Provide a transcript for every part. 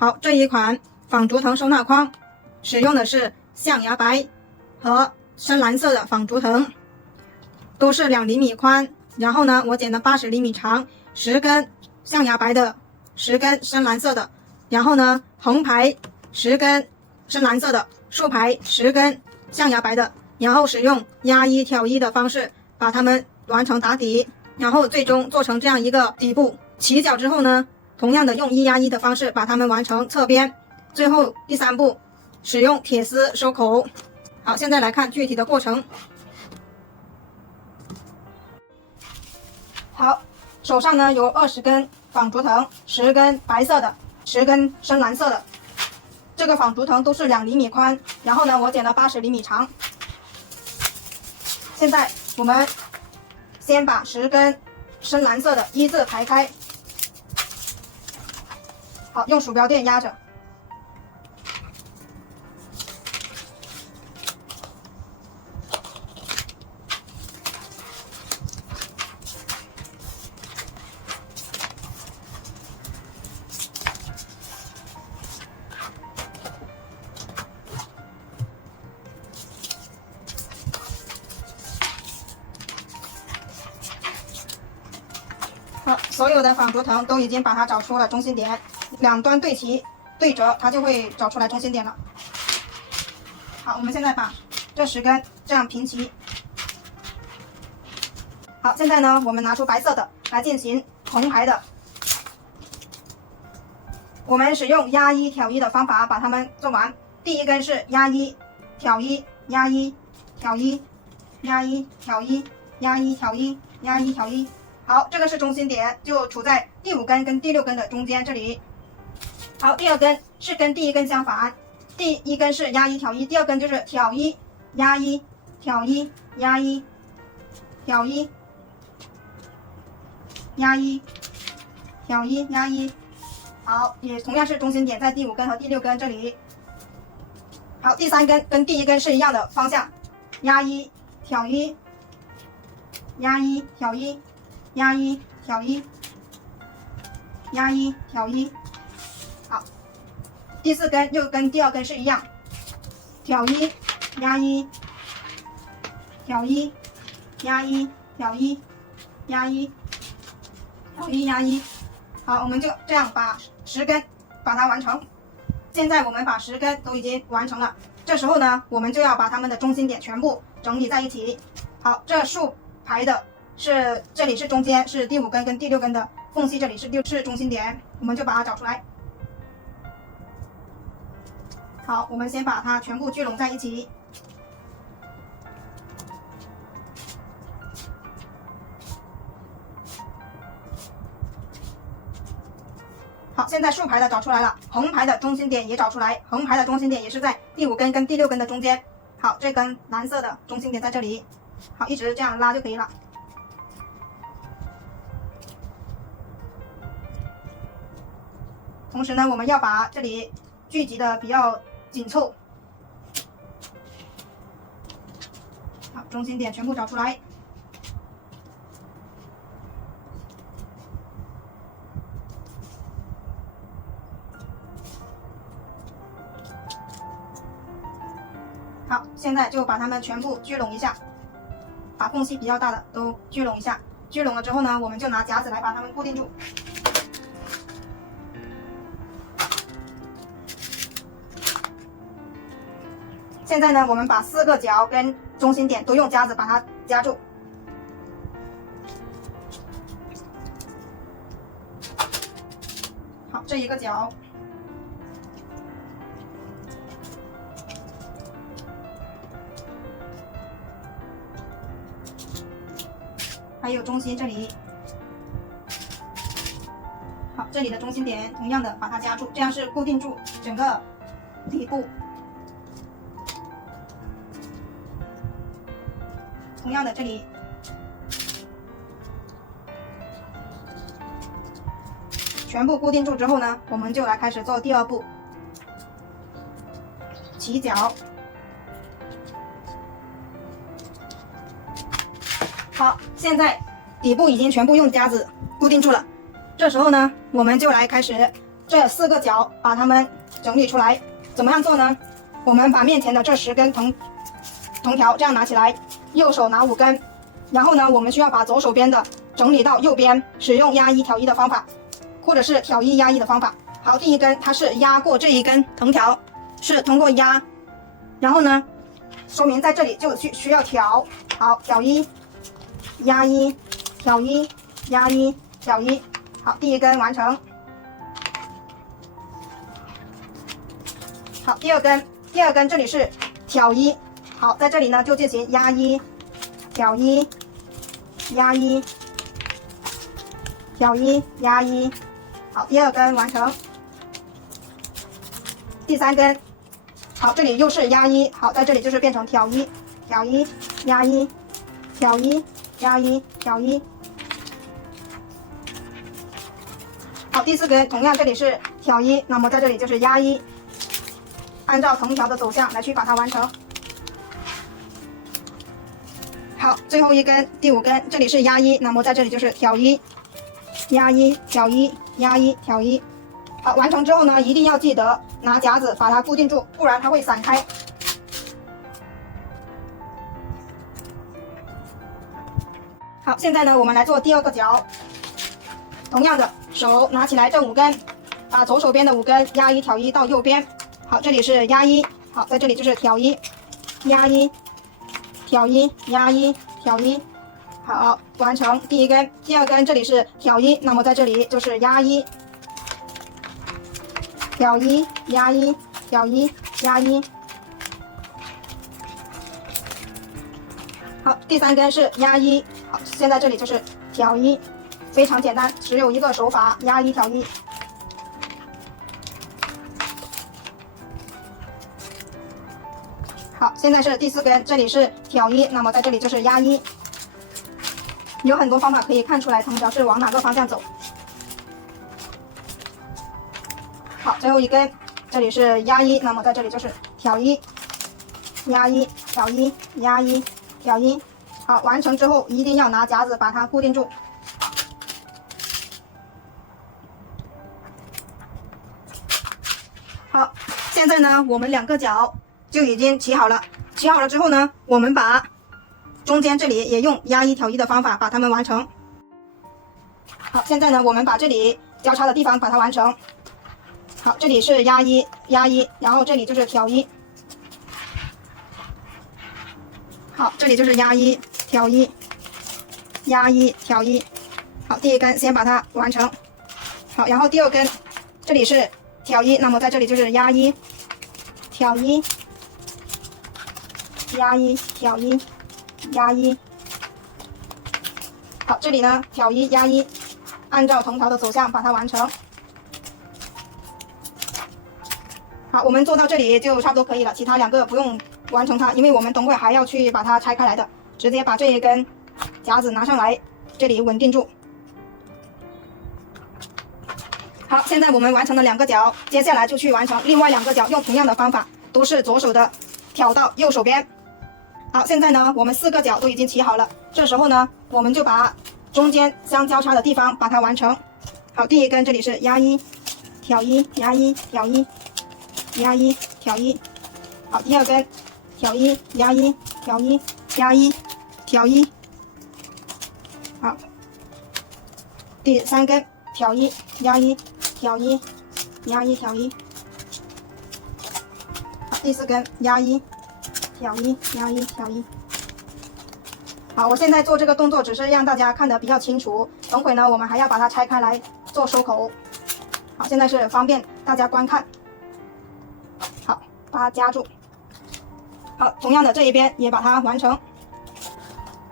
好，这一款纺竹藤收纳筐使用的是象牙白和深蓝色的纺竹藤，都是2厘米宽。然后呢，我剪了80厘米长，10根象牙白的，10根深蓝色的。然后呢，横排10根深蓝色的，竖排10根象牙白的。然后使用压衣挑衣的方式把它们完成打底，然后最终做成这样一个底部。起角之后呢，同样的用1压1的方式把它们完成侧边。最后第3步，使用铁丝收口。好，现在来看具体的过程。好，手上呢有20根纺竹藤，10根白色的，10根深蓝色的。这个纺竹藤都是2厘米宽，然后呢我剪了80厘米长。现在我们先把10根深蓝色的依次排开。好，用鼠标垫压着。好，所有的纺竹藤都已经把它找出了中心点，两端对齐对折，它就会找出来中心点了。好，我们现在把这10根这样平齐。好，现在呢，我们拿出白色的来进行横排的。我们使用压衣挑衣的方法把它们做完。第一根是压衣挑衣，压衣挑衣，压衣挑衣，压衣挑衣，压衣挑衣。好，这个是中心点，就处在第5根跟第6根的中间这里。好，第2根是跟第1根相反，第1根是压衣挑衣，第2根就是挑衣压衣挑衣压衣挑衣压衣挑衣压衣。好，也同样是中心点在第5根和第6根这里。好，第3根跟第1根是一样的方向，压衣挑衣压衣挑衣压衣挑衣压衣挑衣。好，第4根又跟第2根是一样，挑衣压衣挑衣压衣挑衣压衣挑衣压衣。好，我们就这样把10根把它完成。现在我们把10根都已经完成了，这时候呢，我们就要把它们的中心点全部整理在一起。好，这竖排的是这里是中间，是第5根跟第6根的缝隙，这里是中心点，我们就把它找出来。好，我们先把它全部聚拢在一起。好，现在竖排的找出来了，横排的中心点也找出来，横排的中心点也是在第5根跟第6根的中间。好，这根蓝色的中心点在这里。好，一直这样拉就可以了。同时呢，我们要把这里聚集的比较紧凑。好，中心点全部找出来。好，现在就把它们全部聚拢一下，把缝隙比较大的都聚拢一下。聚拢了之后呢，我们就拿夹子来把它们固定住。现在呢，我们把4个角跟中心点都用夹子把它夹住。好，这一个角。还有中心这里。好，这里的中心点同样的把它夹住，这样是固定住整个底部。同样的这里，全部固定住之后呢，我们就来开始做第2步，起角。好，现在底部已经全部用夹子固定住了，这时候呢，我们就来开始这4个角把它们整理出来。怎么样做呢？我们把面前的这10根藤条这样拿起来，右手拿5根，然后呢，我们需要把左手边的整理到右边，使用压1调1的方法，或者是挑1压1的方法。好，第一根它是压过这一根藤条，是通过压，然后呢，说明在这里就需要挑。好，挑1压1，挑1压1，挑1。好，第一根完成。好，第二根这里是挑1。好，在这里呢就进行压1，挑1压1，挑1压1。好，第2根完成。第3根，好，这里又是压1。好，在这里就是变成挑1，挑1压1，挑1压1，挑1。好，第4根同样这里是挑1，那么在这里就是压1，按照藤条的走向来去把它完成。好，最后一根第5根这里是压1，那么在这里就是挑1压1，挑1压1，挑1。好，完成之后呢，一定要记得拿夹子把它固定住，不然它会散开。好，现在呢，我们来做第2个角。同样的，手拿起来这5根，把左手边的5根压1挑1到右边。好，这里是压1。好，在这里就是挑1压1，挑1压1，挑1。好，完成第1根。第2根这里是挑1，那么在这里就是压1，挑1压1，挑1压1。好，第3根是压1。好，现在这里就是挑1，非常简单，只有一个手法，压1挑1。好，现在是第4根，这里是挑1，那么在这里就是压1。有很多方法可以看出来藤条是往哪个方向走。好，最后一根，这里是压1，那么在这里就是挑1，压1，挑1，压1，挑1。好，完成之后一定要拿夹子把它固定住。好，现在呢，我们2个角就已经起好了。起好了之后呢，我们把中间这里也用压1挑1的方法把它们完成。好，现在呢，我们把这里交叉的地方把它完成。好，这里是压1压1，然后这里就是挑1。好，这里就是压1挑1，压1挑1。好，第1根先把它完成。好，然后第2根这里是挑1，那么在这里就是压1挑1，压1挑1，压1。好，这里呢挑1压1，按照藤条的走向把它完成。好，我们做到这里就差不多可以了，其他2个不用完成它，因为我们等会还要去把它拆开来的，直接把这一根夹子拿上来，这里稳定住。好，现在我们完成了2个角，接下来就去完成另外2个角，用同样的方法，都是左手的挑到右手边。好，现在呢，我们4个角都已经起好了，这时候呢，我们就把中间相交叉的地方把它完成。好，第1根这里是压1挑1，压1挑1，压1挑1。好，第2根挑1压1挑1，压1挑1。好，第3根挑1压1挑1，压1挑1。好，第4根压1挑1，压1挑1。好，我现在做这个动作只是让大家看得比较清楚，等会呢我们还要把它拆开来做收口。好，现在是方便大家观看。好，把它夹住。好，同样的这一边也把它完成。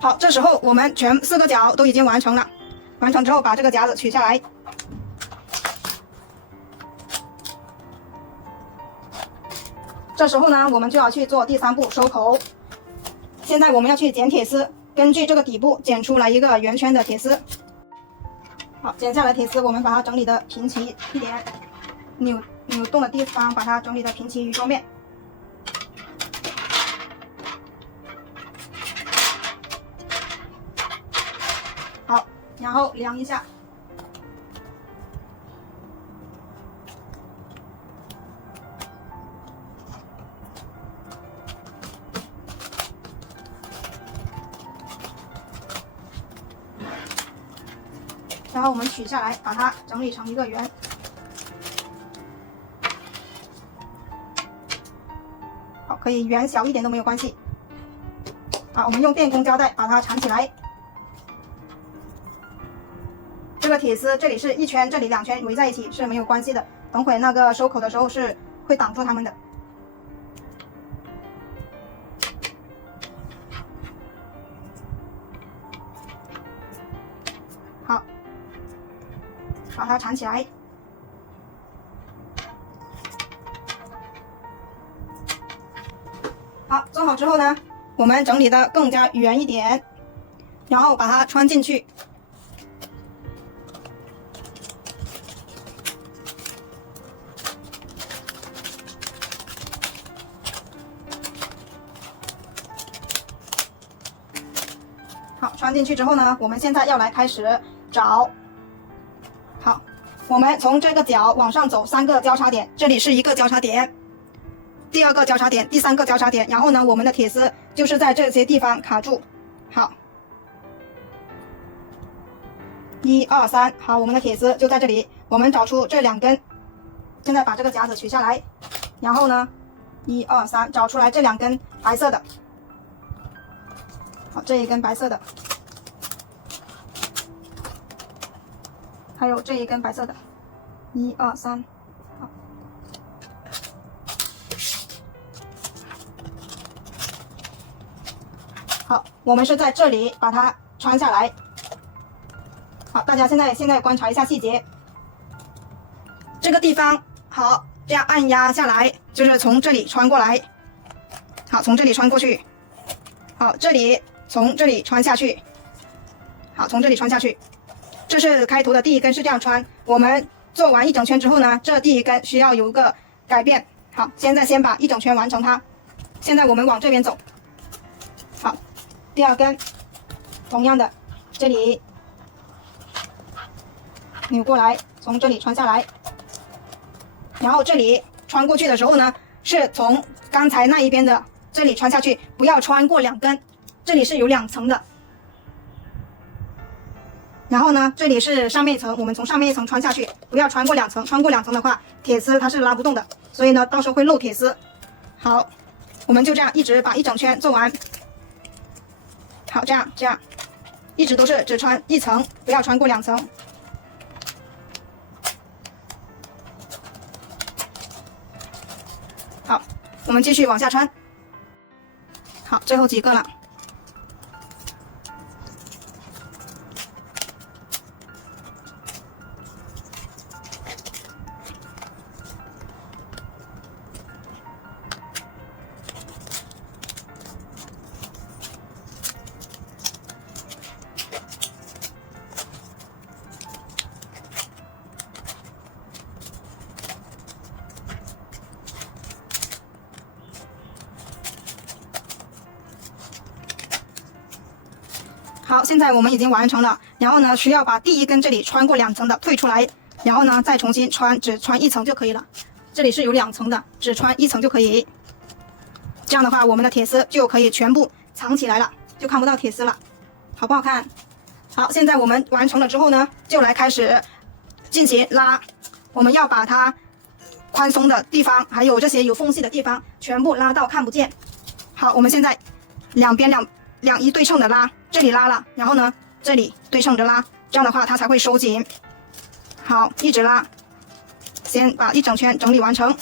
好，这时候我们全4个角都已经完成了。完成之后把这个夹子取下来。这时候呢，我们就要去做第3步收口。现在我们要去剪铁丝，根据这个底部剪出来一个圆圈的铁丝。好，剪下来铁丝，我们把它整理的平齐一点，扭动的地方把它整理的平齐于桌面。好，然后量一下。然后我们取下来，把它整理成一个圆。好，可以圆小一点都没有关系。好，我们用电工胶带把它缠起来。这个铁丝这里是1圈，这里2圈围在一起是没有关系的，等会那个收口的时候是会挡住它们的。好，把它缠起来。好，做好之后呢，我们整理的更加圆一点，然后把它穿进去。好，穿进去之后呢，我们现在要来开始找。好，我们从这个角往上走3个交叉点，这里是1个交叉点，第2个交叉点，第3个交叉点，然后呢，我们的铁丝就是在这些地方卡住。好，1、2、3，好，我们的铁丝就在这里。我们找出这2根，现在把这个夹子取下来，然后呢，1、2、3，找出来这2根白色的。好，这一根白色的，还有这一根白色的，1、2、3，好。好，我们是在这里把它穿下来。好，大家现在观察一下细节，这个地方好，这样按压下来，就是从这里穿过来。好，从这里穿过去。好，这里从这里穿下去。好，从这里穿下去。这是开图的第1根是这样穿。我们做完1整圈之后呢，这第1根需要有个改变。好，现在先把1整圈完成它。现在我们往这边走。好，第2根同样的，这里扭过来，从这里穿下来。然后这里穿过去的时候呢，是从刚才那一边的这里穿下去，不要穿过2根，这里是有2层的。然后呢，这里是上面一层，我们从上面一层穿下去，不要穿过2层，穿过2层的话，铁丝它是拉不动的，所以呢，到时候会漏铁丝。好，我们就这样一直把1整圈做完。好，这样，一直都是只穿1层，不要穿过2层。好，我们继续往下穿。好，最后几个了。好，现在我们已经完成了。然后呢，需要把第1根这里穿过2层的退出来，然后呢，再重新穿，只穿1层就可以了。这里是有2层的，只穿1层就可以。这样的话，我们的铁丝就可以全部藏起来了，就看不到铁丝了，好不好看？好，现在我们完成了之后呢，就来开始进行拉。我们要把它宽松的地方，还有这些有缝隙的地方，全部拉到看不见。好，我们现在两边两一对称的拉。这里拉了，然后呢，这里对称着拉，这样的话它才会收紧。好，一直拉，先把1整圈整理完成。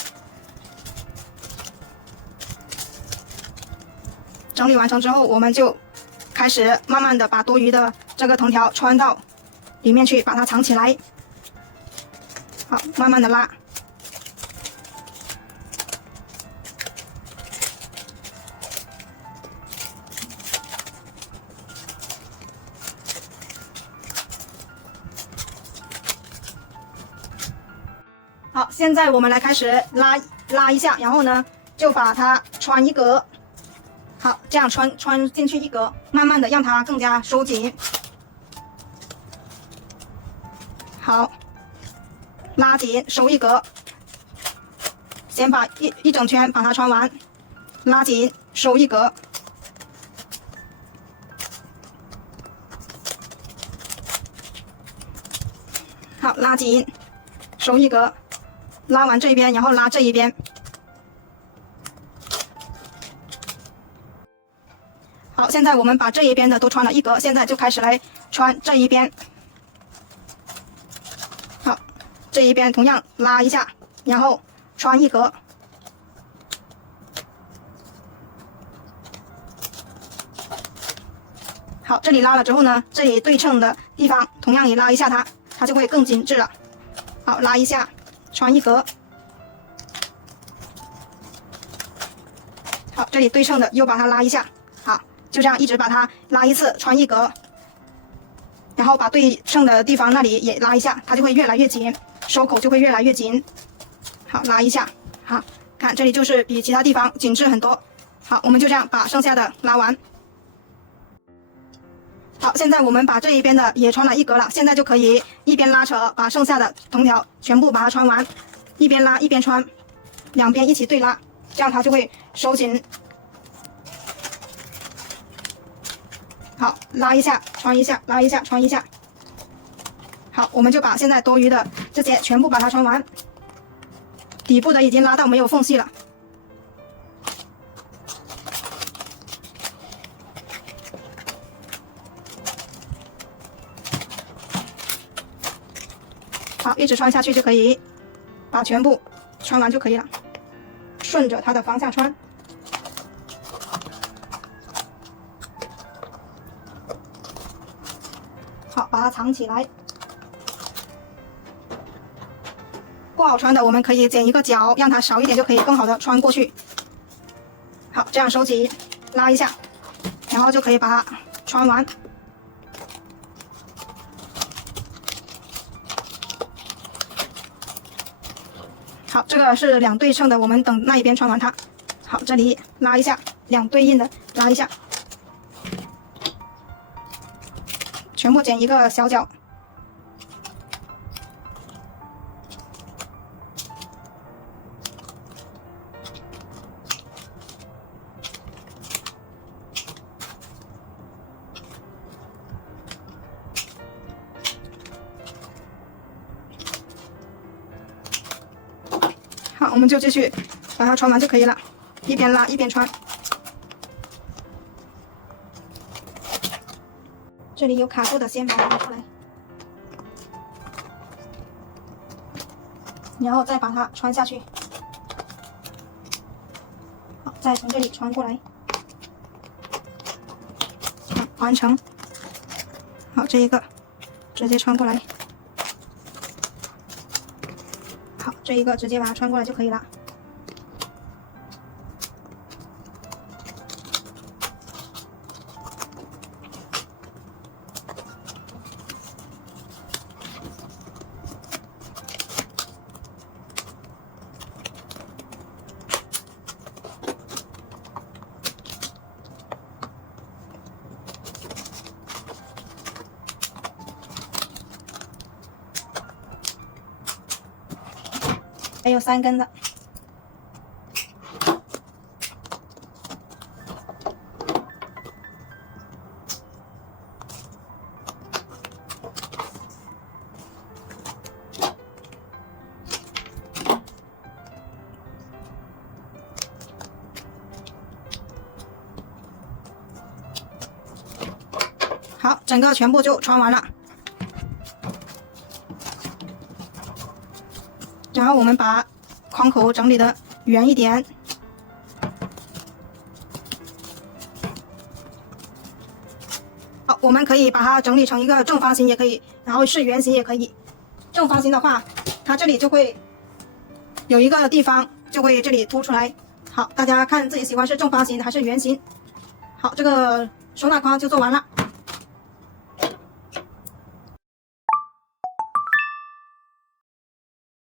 整理完成之后，我们就开始慢慢的把多余的这个藤条穿到里面去，把它藏起来。好，慢慢的拉。好，现在我们来开始拉一下，然后呢，就把它穿1格。好，这样穿进去1格，慢慢的让它更加收紧。好，拉紧收1格，先把一整圈把它穿完，拉紧收1格。拉紧，收一格，拉完这一边，然后拉这一边。好，现在我们把这一边的都穿了一格，现在就开始来穿这一边。好，这一边同样拉一下，然后穿一格。好，这里拉了之后呢，这里对称的地方同样也拉一下它就会更紧致了。好，拉一下，穿一格。好，这里对称的又把它拉一下。好，就这样一直把它拉一次，穿一格，然后把对称的地方那里也拉一下，它就会越来越紧，收口就会越来越紧。好，拉一下。好，看这里就是比其他地方紧致很多。好，我们就这样把剩下的拉完。好，现在我们把这一边的也穿了一格了，现在就可以一边拉扯，把剩下的铜条全部把它穿完，一边拉一边穿，两边一起对拉，这样它就会收紧。好，拉一下，穿一下，拉一下，穿一下。好，我们就把现在多余的这些全部把它穿完，底部的已经拉到没有缝隙了。好，一直穿下去就可以，把全部穿完就可以了，顺着它的方向穿。好，把它藏起来。不好穿的，我们可以剪一个角，让它少一点，就可以更好的穿过去。好，这样收紧，拉一下，然后就可以把它穿完。好，这个是两对称的，我们等那一边穿完它。好，这里拉一下，两对应的拉一下，全部剪一个小角。好，我们就继续把它穿完就可以了，一边拉一边穿。这里有卡住的，先把它拿出来，然后再把它穿下去。好，再从这里穿过来，好，完成。好，这一个直接穿过来。好，这一个直接把它穿过来就可以了。还有3根的。好，整个全部就穿完了。然后我们把框口整理的圆一点，好，我们可以把它整理成一个正方形也可以，然后是圆形也可以。正方形的话，它这里就会有一个地方就会这里凸出来。好，大家看自己喜欢是正方形还是圆形。好，这个收纳框就做完了。